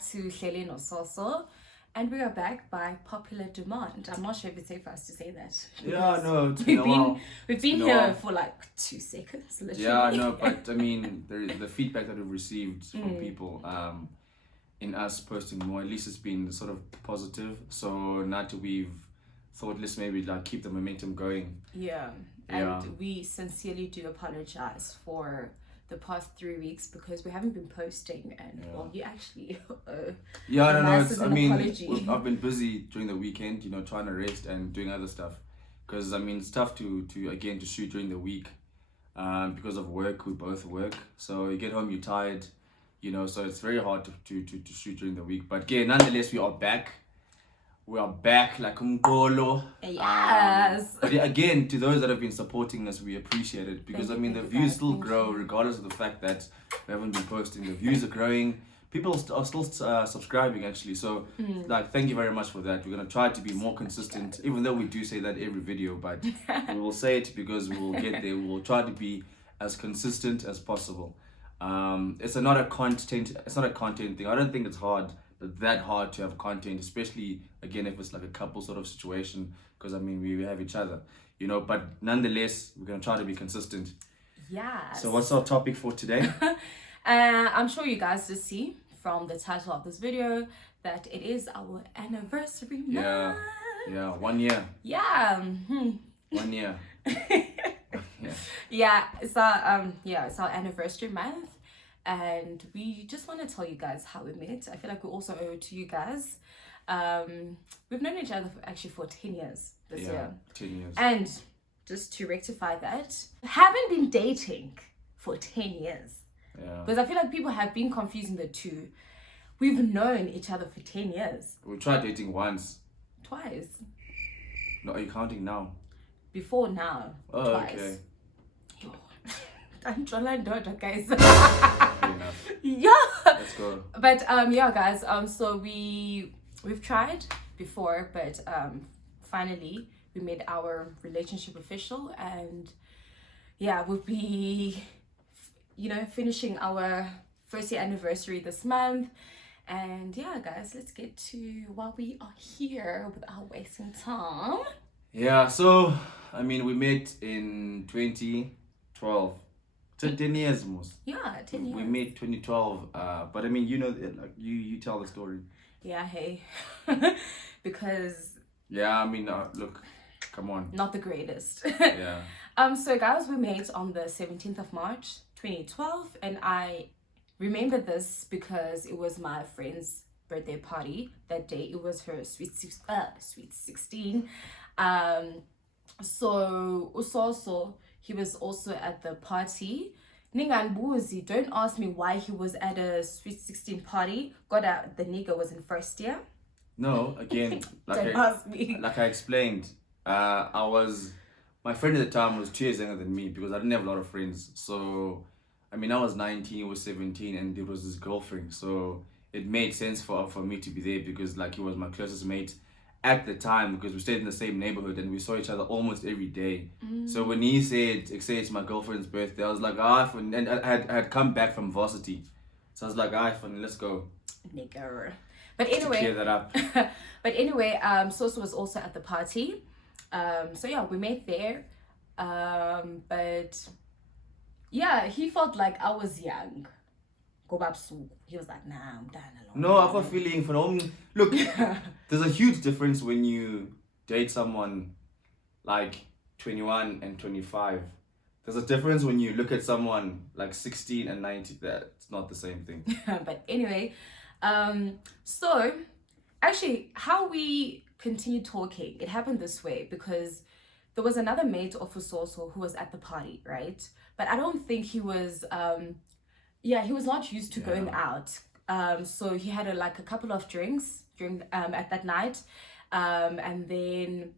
back to Hlele Soso, and we are back by popular demand. I'm not sure if it's safe for us to say that. Yeah, no, it's been a while. We've been here for like 2 seconds, literally. Yeah, no, but I mean, the feedback that we've received from people in us posting more, at least it's been sort of positive. So now that we've thought, let's maybe like keep the momentum going. Yeah, and we sincerely do apologize for the past 3 weeks because we haven't been posting, and well, you actually I mean, I've been busy during the weekend, you know, trying to rest and doing other stuff, because I mean it's tough to shoot during the week because of work. We both work, so you get home, you're tired, you know, so it's very hard to shoot during the week. But yeah, nonetheless, we are back like umkolo. Yes. But yeah, again, to those that have been supporting us, we appreciate it, because I mean the views still grow regardless of the fact that we haven't been posting. The views are growing. People are still subscribing actually. So like, thank you very much for that. We're gonna try to be more consistent, even though we do say that every video, but we will say it because we will get there. We will try to be as consistent as possible. It's not a content thing. I don't think it's that hard to have content, especially again if it's like a couple sort of situation, because I mean we have each other, you know, but nonetheless we're gonna try to be consistent. Yeah. So what's our topic for today? I'm sure you guys just see from the title of this video that it is our anniversary month. Yeah, 1 year. Yeah. 1 year. It's our anniversary month. And we just want to tell you guys how we met. I feel like we also owe it to you guys. We've known each other for 10 years this year. 10 years. And just to rectify that, haven't been dating for 10 years. Yeah. Because I feel like people have been confusing the two. We've known each other for 10 years. We tried dating once. Twice. No, are you counting now? Before now. Oh, twice. okay. I'm trying to do it, guys. Enough. Yeah. Let's go. But guys, so we've tried before, but finally we made our relationship official, and we'll be finishing our first year anniversary this month. And guys, let's get to why we are here without wasting time. Yeah, so I mean we met in 2012. 10 years almost. Yeah, 10 years. We met 2012, but I mean, you know, like you tell the story. Yeah, hey. Because I mean, look, come on. Not the greatest. Yeah. So guys, we met on the 17th of March 2012, and I remember this because it was my friend's birthday party that day. It was her sweet 16. So Usoso, he was also at the party. Ninganbuzi, don't ask me why he was at a sweet 16 party. The nigga was in first year. No, again, don't ask me. Like I explained, my friend at the time was 2 years younger than me, because I didn't have a lot of friends. So, I mean, I was 19, he was 17, and it was his girlfriend. So it made sense for me to be there, because like he was my closest mate at the time, because we stayed in the same neighborhood and we saw each other almost every day. So when he said it's my girlfriend's birthday, I was like, and I had come back from varsity, so I was like, let's go. Nigger. But anyway, to clear that up. But anyway, Soso was also at the party. So we met there. But he felt like I was young. He was like, nah, I'm done alone. No, I've got a feeling for look, there's a huge difference when you date someone like 21 and 25. There's a difference when you look at someone like 16 and 19. That's not the same thing. But anyway, so actually how we continued talking, it happened this way, because there was another mate of Usoso who was at the party, right? But I don't think he was he was not used to going out. So he had a couple of drinks during at that night, and then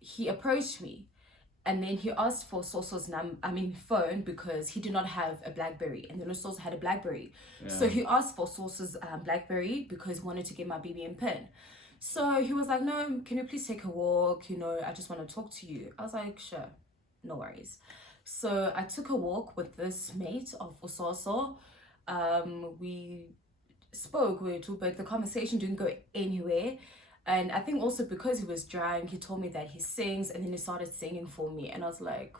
he approached me, and then he asked for Soso's phone, because he did not have a BlackBerry, and then Soso had a BlackBerry. So he asked for Soso's BlackBerry because he wanted to get my BBM pin. So he was like, no, can you please take a walk? You know, I just want to talk to you. I was like, sure, no worries. So I took a walk with this mate of Usoso. We spoke with you, but the conversation didn't go anywhere. And I think also because he was drunk, he told me that he sings, and then he started singing for me, and I was like,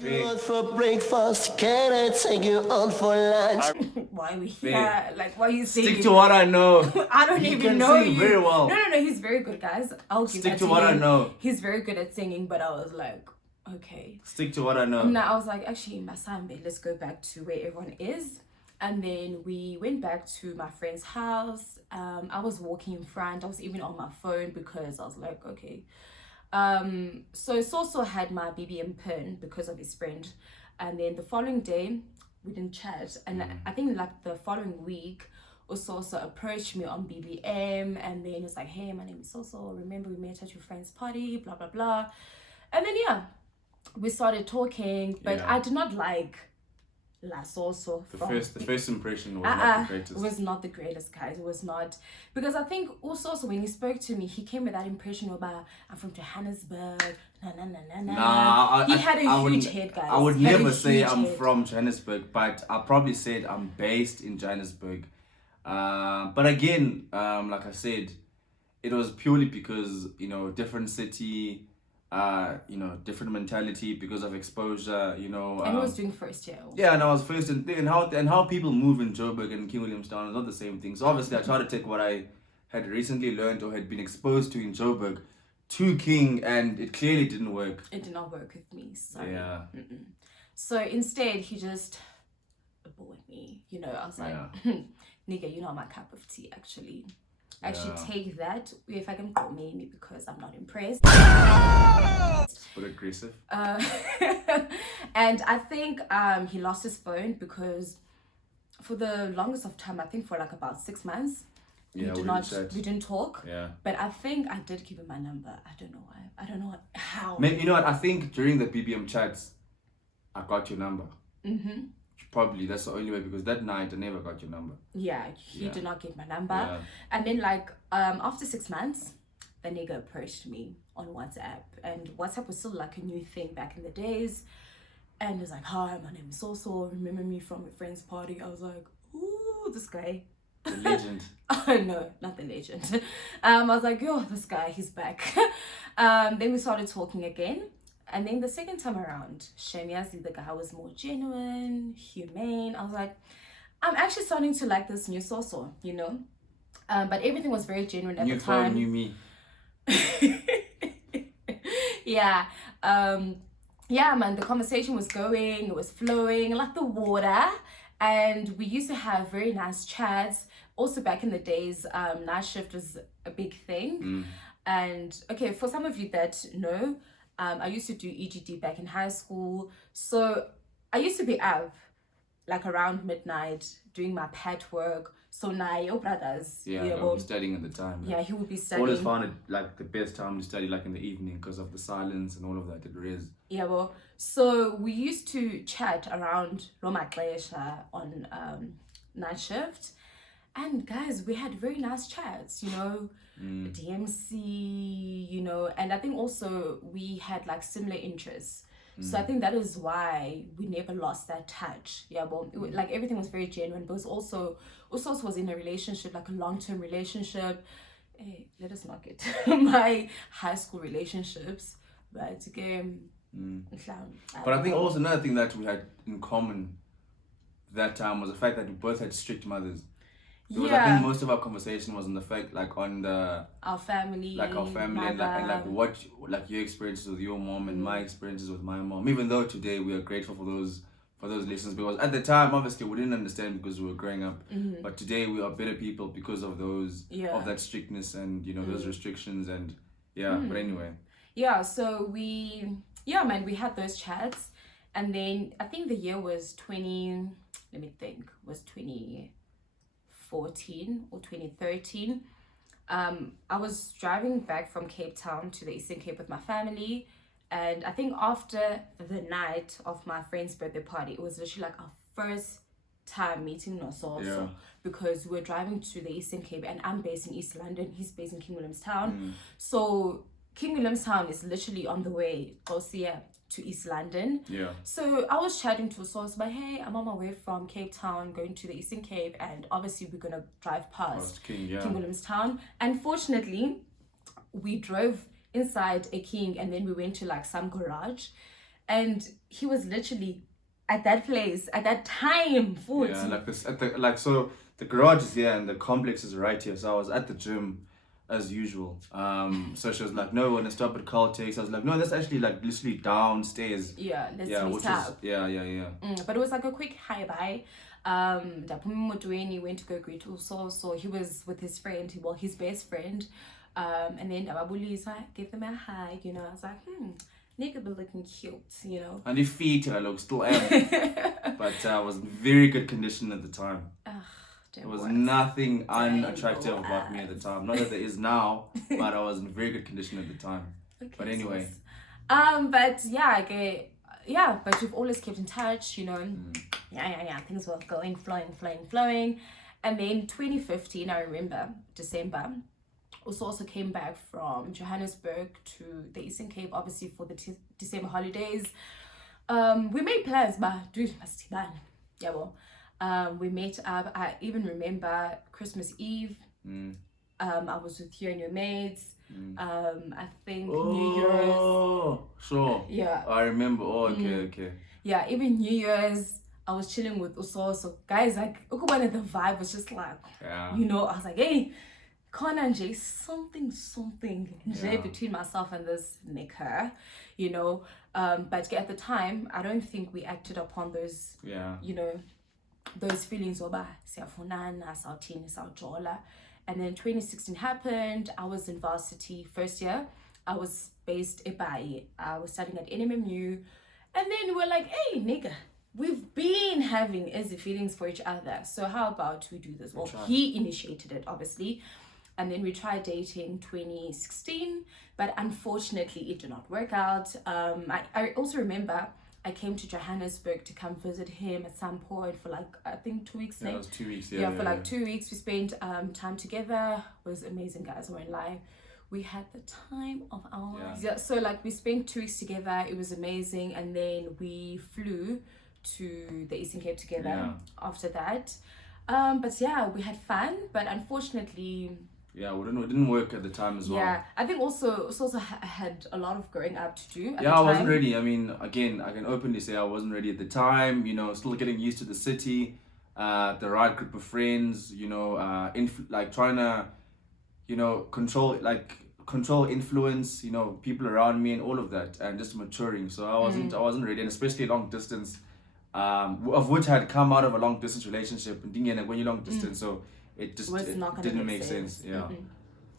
You out for breakfast, can I take you out for lunch? why are we here? Like, why are you singing? Stick to what I know. I don't He even can know sing you. very well. No, he's very good, guys. I'll give Stick that to what him. I know. He's very good at singing, but I was like, okay. Stick to what I know. Now I was like, actually, Masambe, let's go back to where everyone is. And then we went back to my friend's house. I was walking in front. I was even on my phone because I was like, okay. So Soso had my BBM pin because of his friend. And then the following day, we didn't chat. And I think like the following week, Soso approached me on BBM. And then it's like, hey, my name is Soso. Remember we met at your friend's party, blah, blah, blah. And then, yeah, we started talking. But I did not like La Soso. The first impression was not the greatest. It was not the greatest, guys. It was not, because I think also when he spoke to me, he came with that impression about I'm from Johannesburg. He had a huge head, guys. I would He had a never say huge I'm head. from Johannesburg, but I probably said I'm based in Johannesburg. But again, like I said, it was purely because different city. Different mentality because of exposure, And he was doing first year. Yeah, and I was first and how people move in Joburg and King Williamstown is not the same thing. So obviously I tried to take what I had recently learned or had been exposed to in Joburg to King, and it clearly didn't work. It did not work with me, sorry. Yeah. So instead, he just bored me. I was like, nigga, you're not my cup of tea, actually. Actually, take that if I can call me because I'm not impressed. But aggressive. And I think he lost his phone because for the longest of time, I think for like about 6 months, we didn't talk. Yeah. But I think I did give him my number. I don't know why. I don't know how. Maybe, you know what? I think during the BBM chats, I got your number. Probably that's the only way, because that night I never got your number. Yeah, he did not get my number. Yeah. And then like after 6 months, the nigga approached me on WhatsApp, and WhatsApp was still like a new thing back in the days. And he's like, hi, my name is Soso, remember me from a friend's party? I was like, ooh, this guy. The legend. Oh no, not the legend. I was like, yo, this guy, he's back. Then we started talking again. And then the second time around, Shemiazi, the guy was more genuine, humane. I was like, I'm actually starting to like this new Soso, But everything was very genuine at the time. New me. Yeah. Yeah, man, the conversation was going, it was flowing like the water. And we used to have very nice chats. Also back in the days, night shift was a big thing. And okay, for some of you that know, I used to do EGD back in high school. So I used to be up like around midnight doing my pet work. So now your brothers. Yeah, I was studying at the time. Yeah, he would be studying. Always found it like the best time to study, like in the evening, because of the silence and all of that. It is. Yeah, well, so we used to chat around Roma Klesha on night shift. And guys, we had very nice chats, DMC, and I think also we had like similar interests. So I think that is why we never lost that touch. Yeah, well, like everything was very genuine, but also was in a relationship, like a long-term relationship. Hey, let us not get my high school relationships, but again, But I think also another thing that we had in common that time was the fact that we both had strict mothers. Because I think most of our conversation was on the fact, like on our family, and what your experiences with your mom and my experiences with my mom. Even though today we are grateful for those lessons, because at the time obviously we didn't understand because we were growing up. But today we are better people because of those of that strictness and those restrictions and But anyway. Yeah. So we had those chats, and then I think the year was 2014 or 2013. I was driving back from Cape Town to the Eastern Cape with my family, and I think after the night of my friend's birthday party, it was literally like our first time meeting Nososo, because we were driving to the Eastern Cape, and I'm based in East London, he's based in King Williamstown. So King Williamstown is literally on the way, Osia, to East London. Yeah. So I was chatting to a source, but hey, I'm on my way from Cape Town, going to the Eastern Cape, and obviously we're gonna drive past King, yeah. King Williamstown. Unfortunately, we drove inside a King, and then we went to like some garage, and he was literally at that place at that time. Yeah, like this at the so the garage is here and the complex is right here. So I was at the gym as usual. So she was like, no, we're gonna stop at Caltex. I was like, no, that's actually like literally downstairs. Yeah, let's yeah, meet which up. is yeah. But it was like a quick hi bye. He went to go greet also. So he was with his friend, his best friend. And then Ababulisa gave them a hug, you know. I was like, nigga be looking cute, you know. And the feet, I look still am. But I was in very good condition at the time. There was nothing unattractive about me at the time. Not that there is now, but I was in very good condition at the time. Okay, but anyway. But yeah, but we've always kept in touch, you know. Yeah. Things were going, flowing. And then 2015, I remember, December, also came back from Johannesburg to the Eastern Cape, obviously for the December holidays. We made plans, but dude, yeah, well. We met up. I even remember Christmas Eve. I was with you and your mates. I think New Year's. Sure. Yeah. I remember. Oh, okay. Yeah, even New Year's, I was chilling with Uso. So guys, like, the vibe was just like, you know, I was like, hey, Connor and Jay, something between myself and this nigga, you know. But at the time, I don't think we acted upon those, you know, those feelings oba siyafunana sawuthini sawujola. And then 2016 happened. I was in varsity first year. I was based in Ebai. I was studying at NMMU, and then we're like, hey nigga, we've been having easy feelings for each other, so how about we do this? Well, he initiated it, obviously, and then we tried dating 2016, but unfortunately it did not work out. I also remember I came to Johannesburg to come visit him at some point for like, I think 2 weeks. Yeah, it was 2 weeks. For like 2 weeks. We spent time together. It was amazing, guys. I won't lie. We had the time of our lives. Yeah, so like we spent 2 weeks together. It was amazing. And then we flew to the Eastern Cape together after that. But yeah, we had fun. But unfortunately, yeah, it didn't work at the time as well. Yeah, I think also had a lot of growing up to do. I wasn't ready. I mean, again, I can openly say I wasn't ready at the time. You know, still getting used to the city, the right group of friends. You know, like trying to, you know, control influence. You know, people around me and all of that, and just maturing. So I wasn't ready, and especially long distance, of which I had come out of a long distance relationship, and when you're long distance, so. It just didn't make sense. Yeah.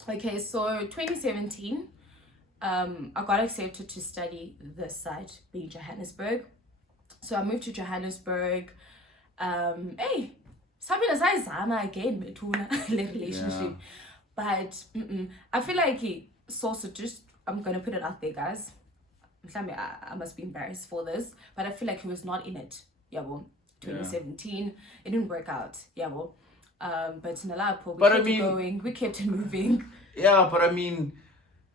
Okay, so 2017, I got accepted to study this side, being Johannesburg. So I moved to Johannesburg. Hey, something aside Zama again, relationship. But I feel like I'm gonna put it out there, guys. I must be embarrassed for this, but I feel like he was not in it. 2017, it didn't work out. But in we kept it moving. Yeah, but I mean,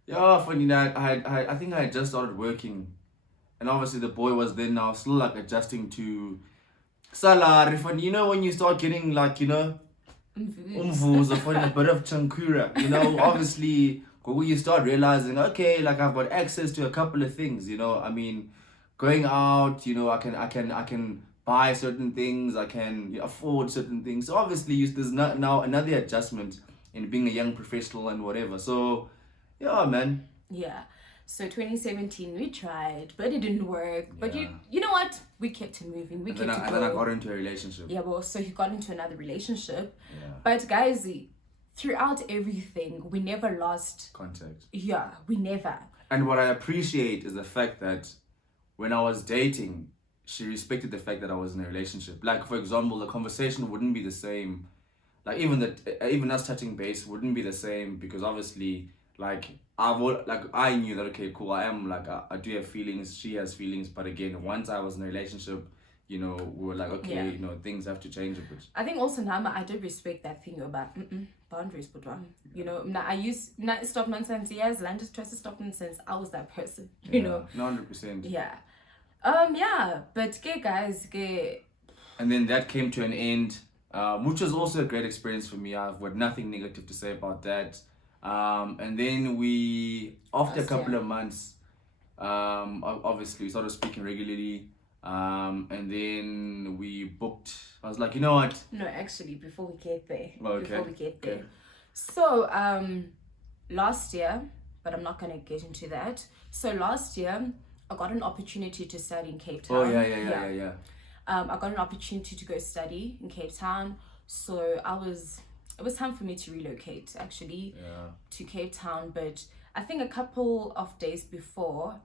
funny that I think I had just started working, and obviously the boy was then now still like adjusting to salary. And you know when you start getting like, you know, a bit of chankura, you know, obviously when you start realizing, okay, like I've got access to a couple of things, you know, I mean, going out, you know, I can buy certain things, I can afford certain things. So obviously there's now another adjustment in being a young professional and whatever. So yeah, man. Yeah. So 2017 we tried, but it didn't work. But you know what? We kept it moving. And then I got into a relationship. Yeah, well, so he got into another relationship. Yeah. But guys, throughout everything, we never lost contact. Yeah, we never. And what I appreciate is the fact that when I was dating, she respected the fact that I was in a relationship. Like, for example, the conversation wouldn't be the same. Like, even us touching base wouldn't be the same, because obviously, like, I knew that, okay, cool, I do have feelings, she has feelings, but again, once I was in a relationship, we were like, okay, Yeah. things have to change a bit. I think also now I do respect that thing about boundaries, but stop nonsense. Yes, land just tries to stop nonsense. I was that person, you know. 100%. Yeah. But okay, guys, okay. And then that came to an end, which was also a great experience for me. I've got nothing negative to say about that. And then after a couple of months, obviously we started speaking regularly. And then we booked. I was like, you know what? No, actually, before we get there. Okay. Before we get there. Okay. So, last year, but I'm not gonna get into that. So last year, I got an opportunity to study in Cape Town. Oh yeah. I got an opportunity to go study in Cape Town. So it was time for me to relocate actually to Cape Town. But I think a couple of days before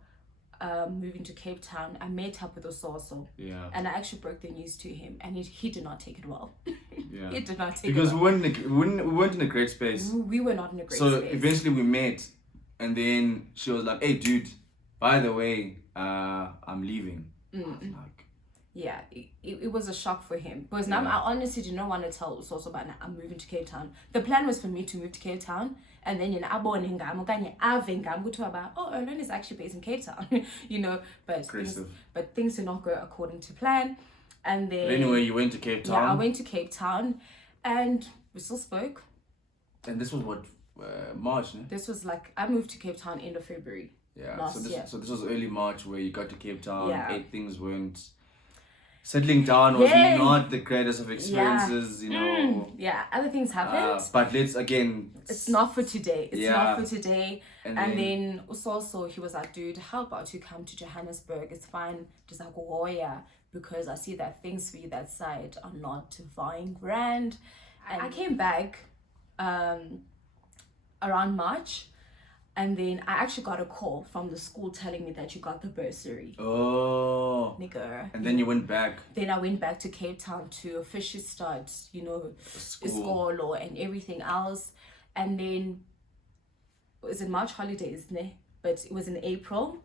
moving to Cape Town, I met up with Ososo. Yeah. And I actually broke the news to him, and he did not take it well. Yeah. He did not take because it well. we weren't in a great space. We were not in a great so space. Eventually we met, and then she was like, "Hey, dude, by the way, I'm leaving." I was like, yeah, it was a shock for him because now I honestly did not want to tell Soso about I'm moving to Cape Town. The plan was for me to move to Cape Town, and then Erlen is actually based in Cape Town, but things did not go according to plan. And then but anyway, you went to Cape Town. Yeah, I went to Cape Town, and we still spoke. And this was what March, ne? This was like I moved to Cape Town end of February. Yeah. Last year. So this was early March where you got to Cape Town. Yeah. Things weren't settling down. Was not the greatest of experiences, Yeah, other things happened. But let's again. It's not for today. It's not for today. And then also he was like, dude, how about you come to Johannesburg? It's fine. Just like because I see that things for you that side are not vying grand. And I came back around March, and then I actually got a call from the school telling me that you got the bursary. Oh. Nigga. And then you went back. Then I went back to Cape Town to officially start, school and everything else. And then it was in March holidays, ne? But it was in April.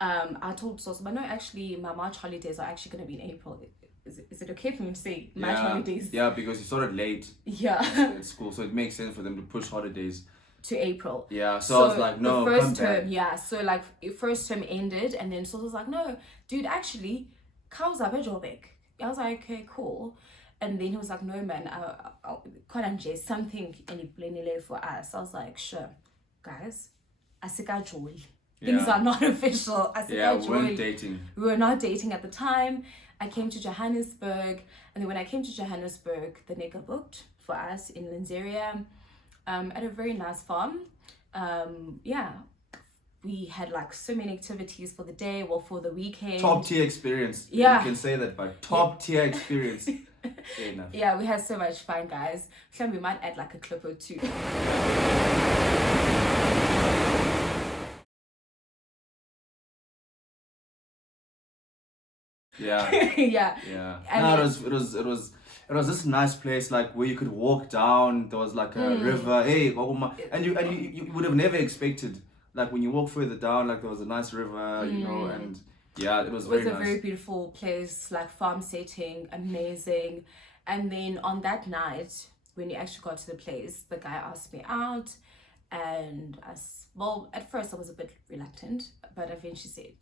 I told Sosa, but no, actually, my March holidays are actually going to be in April. Is it okay for me to say March holidays? Yeah, because you started late. Yeah. At school, so it makes sense for them to push holidays to April. Yeah, so I was like, no, the first come term, back. yeah. So like first term ended, and then Sosa was like, no, dude, actually, Kao's up I was like, okay, cool. And then he was like, no, man, I something any planning for us. I was like, sure, guys, things are not official. We weren't dating. We were not dating at the time. I came to Johannesburg, and then when I came to Johannesburg, the nigga booked for us in Linzeria, at a very nice farm. We had like so many activities for the day, for the weekend. Top tier experience. Yeah. You can say that, but top tier experience. Fair enough. Yeah, we had so much fun, guys. So we might add like a clip or two. Yeah. Yeah. It was this nice place like where you could walk down. There was like a river. Hey, and you would have never expected, like when you walk further down, like there was a nice river, and it was very nice. It was a very beautiful place, like farm setting, amazing. And then on that night, when we actually got to the place, the guy asked me out, and at first I was a bit reluctant, but eventually said,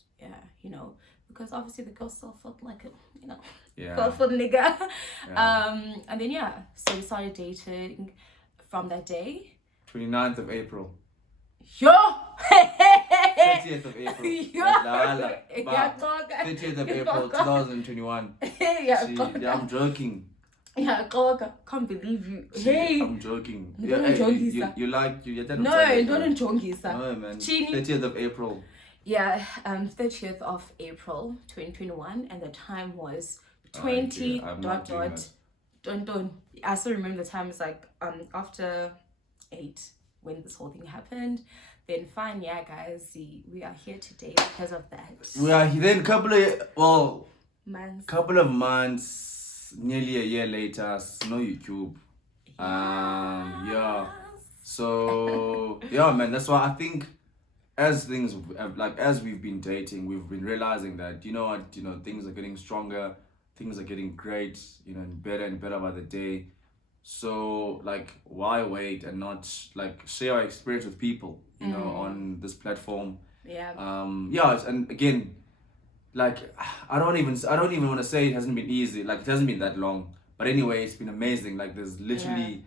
because obviously the girl still felt like felt for the nigga. And then so we started dating from that day. 29th of April. Yo! 30th of April. 30th of April 2021. I'm joking. Yeah, can't believe you. Hey, I'm joking. You No, don't jongisa. No, man. 30th of April. Yeah, 30th of April 2021, and the time was 20 ... Don't. I still remember the time was like after 8 when this whole thing happened. Then fine, guys, we are here today because of that. We are then couple of months, nearly a year later, no YouTube. So man, that's why I think as we've been dating, we've been realizing that things are getting stronger. things are getting great, you know, and better by the day. So like, why wait and not like share our experience with people, you know, on this platform? Yeah. And again, like I don't even want to say it hasn't been easy. Like it hasn't been that long, but anyway, it's been amazing. Like there's literally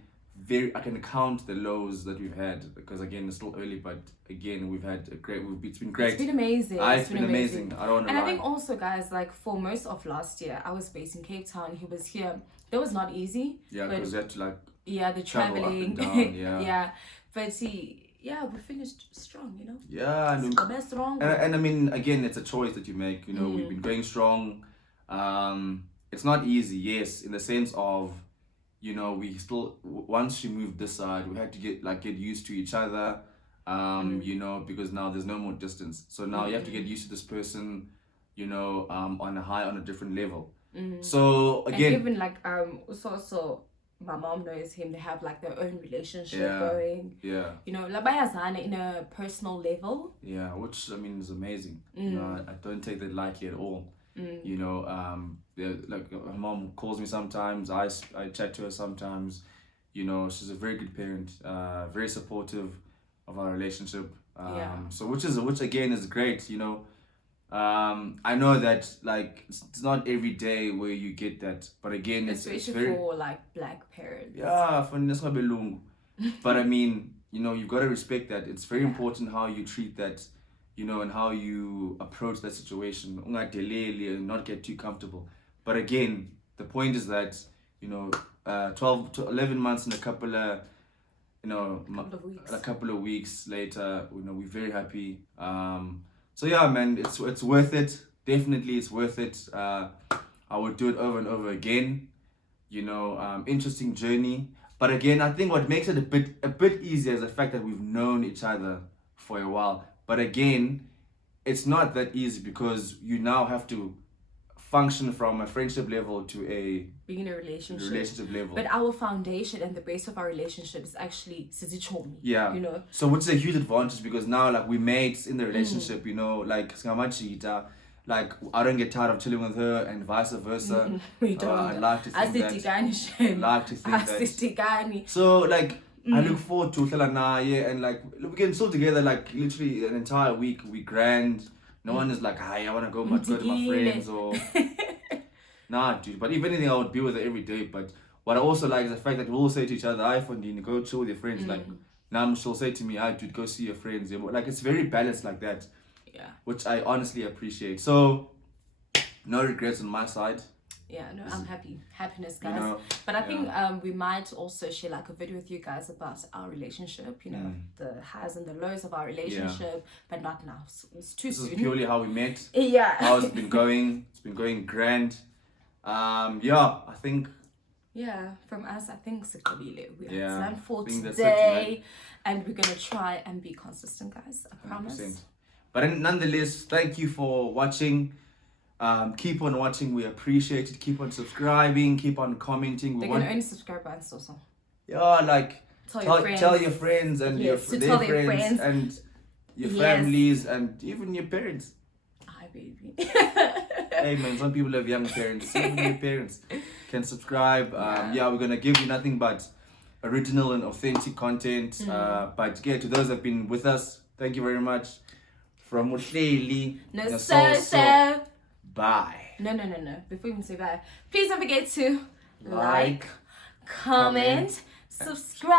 I can count the lows that we've had, because again it's still early, but again it's been great. It's been amazing. It's been amazing. I don't want to And lie. I think also, guys, like for most of last year, I was based in Cape Town. He was here. That was not easy. Yeah, because you had to like the travel up traveling. and down, yeah. Yeah, but we finished strong, you know. Yeah, and I mean, again, it's a choice that you make. You know, we've been going strong. It's not easy, yes, in the sense of, you know, we still, once you moved this side, we had to get used to each other. You know, because now there's no more distance. So now you have to get used to this person, you know, on a different level. So again, and even like also my mom knows him. They have like their own relationship going. Yeah. You know, labayazana in a personal level. Yeah, which I mean is amazing. You know, I don't take that lightly at all. You know, like my mom calls me sometimes. I chat to her sometimes. You know, she's a very good parent. Very supportive of our relationship. So which again is great. You know. I know that like it's not every day where you get that, but again, it's very, for like black parents. Yeah, for belong. But I mean, you know, you've got to respect that. It's very important how you treat that, you know, and how you approach that situation. Not get too comfortable. But again, the point is that, you know, 12 to 11 months and a couple of weeks later, you know, we're very happy. So yeah, man, it's worth it. Definitely, it's worth it. I would do it over and over again. You know, interesting journey. But again, I think what makes it a bit easier is the fact that we've known each other for a while. But again, it's not that easy, because you now have to function from a friendship level to being in a relationship level. But our foundation and the base of our relationship is actually sizichomi. Yeah. You know. So which is a huge advantage, because now like we mates in the relationship, you know, like like I don't get tired of chilling with her and vice versa. We don't. I like to think that. So like I look forward to and like we can still together like literally an entire week. We grand. No one is like, hi, I want to go to my friends or... Nah, dude. But if anything, I would be with her every day. But what I also like is the fact that we'll say to each other, hi, Fondine, go chill with your friends. Like, now she'll say to me, hi, dude, go see your friends. Like, it's very balanced like that. Yeah. Which I honestly appreciate. So, no regrets on my side. Yeah, no, I'm happy. Happiness, guys. You know, but I think we might also share like a video with you guys about our relationship, you know, the highs and the lows of our relationship, but not now. It's too soon. This is purely how we met. Yeah. How it's been going. It's been going grand. I think... Yeah, from us, I think we are done for today. It, and we're going to try and be consistent, guys. I promise. 100%. But nonetheless, thank you for watching. Keep on watching, we appreciate it. Keep on subscribing, keep on commenting. They can only subscribe by also. Yeah, like tell your friends and their friends and your families and even your parents. Hi, baby. Hey man, some people have young parents. Even your parents can subscribe. We're gonna give you nothing but original and authentic content. But yeah, to those that have been with us, thank you very much. From Muhleli. No, bye. No. Before you even say bye, please don't forget to like, comment, subscribe.